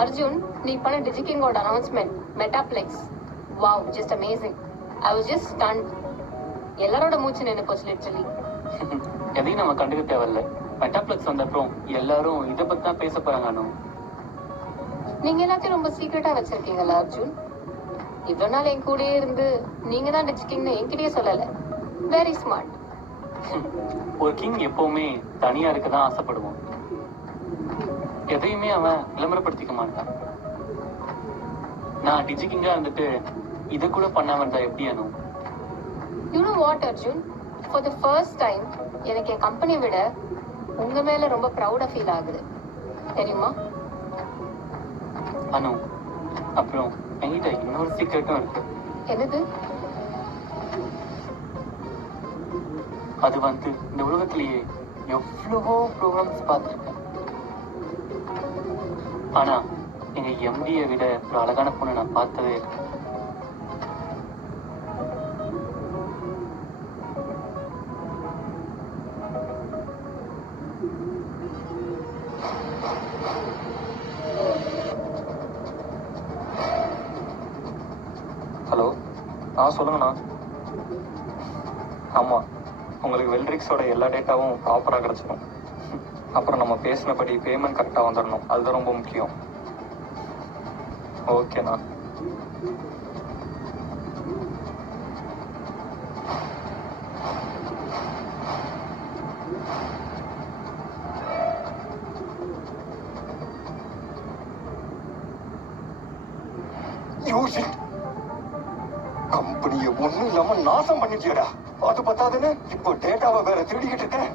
Arjun, நீ பண்ண டிஜிகிங்கோட announcement metaplex wow just amazing. I was just stunned. எல்லாரோட மூச்சு நின்று போச்சு லிட்டரலி. எதையும் நம்ம கண்டுக்க தேவையில்ல. மெட்டாப்ளெக்ஸ் வந்த அப்புறம் எல்லாரும் இதை பத்தி தான் பேச போறாங்க அனு. நீங்க எல்லாத்தையும் ரொம்ப சீக்கிரட்டா வச்சிருக்கீங்கல்ல அர்ஜுன். இவ்வளவு நாள் என் கூடயே இருந்து நீங்க தான் டிஜிகிங்னு என்கிட்டயே சொல்லல. Very smart. ஒரு கிங் எப்பவுமே தனியா இருக்கதான் ஆசைப்படுவான். எதையுமே அவன் விளம்பரப்படுத்திக்க மாட்டான். நான் டிஜிகிங்கா இருந்துட்டு இதை கூட பண்ணாம இருந்தா எப்படி Anu? You know what Arjun, for the first time எனக்கு என் கம்பெனி விட உங்க மேல ரொம்ப ப்ரௌடா ஃபீல் ஆகுது தெரியுமா? அனு, அப்புறம் என்கிட்ட இன்னொரு சீக்கிரட்டும் இருக்கு. என்னது? அது வந்து இந்த உலகத்திலேயே எவ்வளவோ ப்ரோக்ராம்ஸ் பார்த்துருக்கேன். ஆனா எங்க எம்டியை விட ஒரு அழகான பொண்ணு நான் பார்த்ததே இல்லை. ஹலோ, சொல்லுங்கண்ணா. ஆமாம், உங்களுக்கு வெல்ட்ரிக்ஸோட எல்லா டேட்டாவும் ப்ராப்பராக கிடச்சிடும். அப்புறம் நம்ம பேசினபடி பேமெண்ட் கரெக்டாக வந்துடணும், அதுதான் ரொம்ப முக்கியம். ஓகேண்ணா. கம்பெனியை ஒண்ணும் இல்லாம நாசம் பண்ணிட்டியடா. அது பத்தாதுன்னு இப்போ டேட்டாவை வேற திருடிக்கிட்டு இருக்கேன்.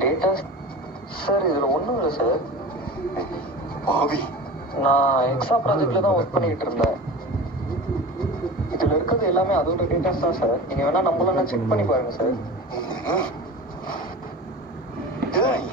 டேட்டா சார், இதில் ஒன்றும் இல்லை சார். பாவி, நான் எக்ஸா ப்ராஜெக்ட்ல தான் ஒர்க் பண்ணிக்கிட்டு இருந்தேன். இதில் இருக்கிறது எல்லாமே அதோட டேட்டாஸ் தான் சார். நீங்கள் வேணா நம்மளா செக் பண்ணி பாருங்க சார். டேய்